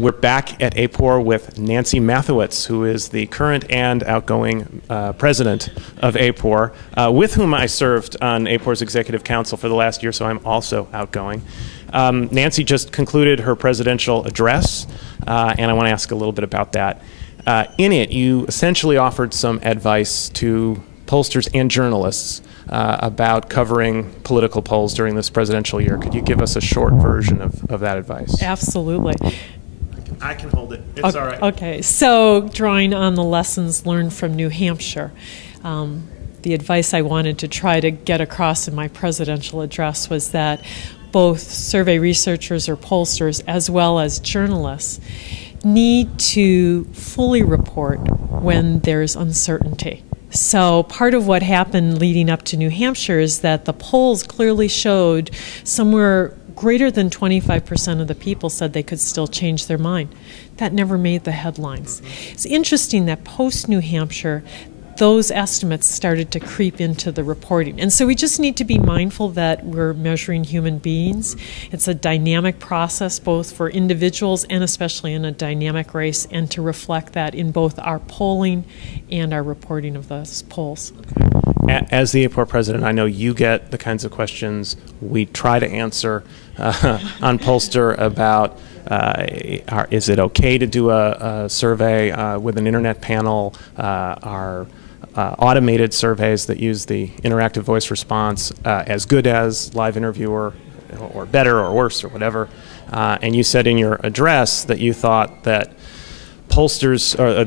We're back at AAPOR with Nancy Mathiowetz, who is the current and outgoing president of AAPOR, with whom I served on AAPOR's Executive Council for the last year, so I'm also outgoing. Nancy just concluded her presidential address, and I want to ask a little bit about that. In it, you essentially offered some advice to pollsters and journalists about covering political polls during this presidential year. Could you give us a short version of that advice? Absolutely. I can hold it. It's okay, all right. Okay, so drawing on the lessons learned from New Hampshire, the advice I wanted to try to get across in my presidential address was that both survey researchers or pollsters as well as journalists need to fully report when there's uncertainty. So part of what happened leading up to New Hampshire is that the polls clearly showed somewhere greater than 25% of the people said they could still change their mind. That never made the headlines. It's interesting that post-New Hampshire, those estimates started to creep into the reporting. And so we just need to be mindful that we're measuring human beings. It's a dynamic process both for individuals and especially in a dynamic race, and to reflect that in both our polling and our reporting of those polls. Okay. As the AAPOR president, I know you get the kinds of questions we try to answer on Pollster about is it okay to do a survey with an internet panel? Are automated surveys that use the interactive voice response as good as live interview or better or worse or whatever? And you said in your address that you thought that pollsters, or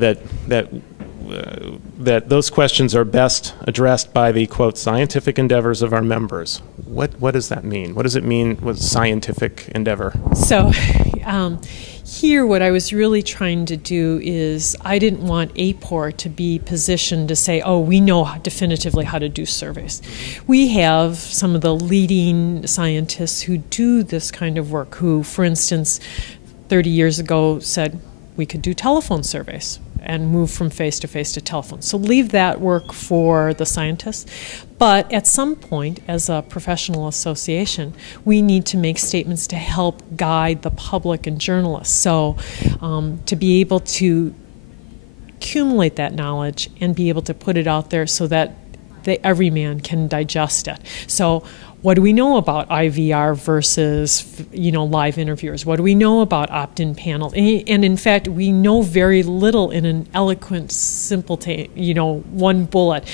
that those questions are best addressed by the, quote, scientific endeavors of our members. What does that mean? What does it mean with scientific endeavor? So here what I was really trying to do is I didn't want AAPOR to be positioned to say, oh, we know definitively how to do surveys. We have some of the leading scientists who do this kind of work who, for instance, 30 years ago said we could do telephone surveys and move from face-to-face to telephone. So leave that work for the scientists. But at some point, as a professional association, we need to make statements to help guide the public and journalists. So to be able to accumulate that knowledge and be able to put it out there so that every man can digest it. So what do we know about IVR versus, live interviewers? What do we know about opt-in panel? And in fact, we know very little in an eloquent, simple, one bullet,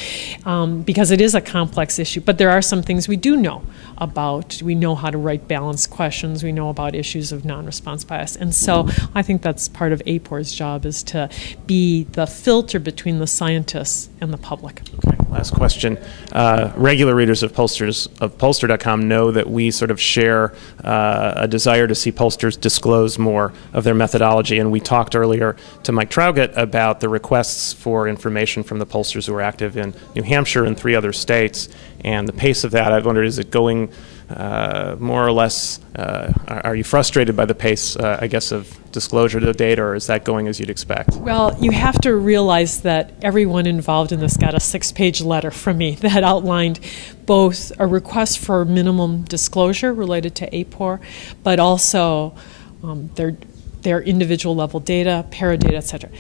because it is a complex issue. But there are some things we do know about. We know how to write balanced questions. We know about issues of non-response bias. And so I think that's part of AAPOR's job, is to be the filter between the scientists and the public. Okay, last question. Regular readers of Pollster.com know that we sort of share a desire to see pollsters disclose more of their methodology, and we talked earlier to Mike Traugott about the requests for information from the pollsters who are active in New Hampshire and 3 other states, and the pace of that. I've wondered, is it going more or less, are you frustrated by the pace, I guess, of disclosure to the data, or is that going as you'd expect? Well, you have to realize that everyone involved in this got a 6-page letter from me that outlined both a request for minimum disclosure related to AAPOR, but also their individual level data, paradata, et cetera.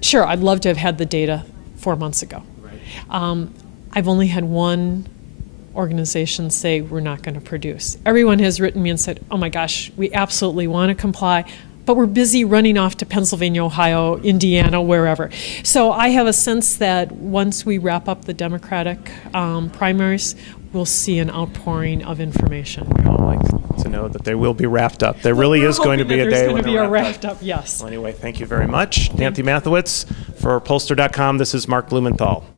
Sure, I'd love to have had the data 4 months ago. Right. I've only had one organization say we're not going to produce. Everyone has written me and said, oh my gosh, we absolutely want to comply, but we're busy running off to Pennsylvania, Ohio, Indiana, wherever. So I have a sense that once we wrap up the Democratic primaries, we'll see an outpouring of information. We all like to know that they will be wrapped up. There really is going to be a day when they're wrapped up. Yes. Well, anyway, thank you very much. Nancy Mathiowetz for Pollster.com. This is Mark Blumenthal.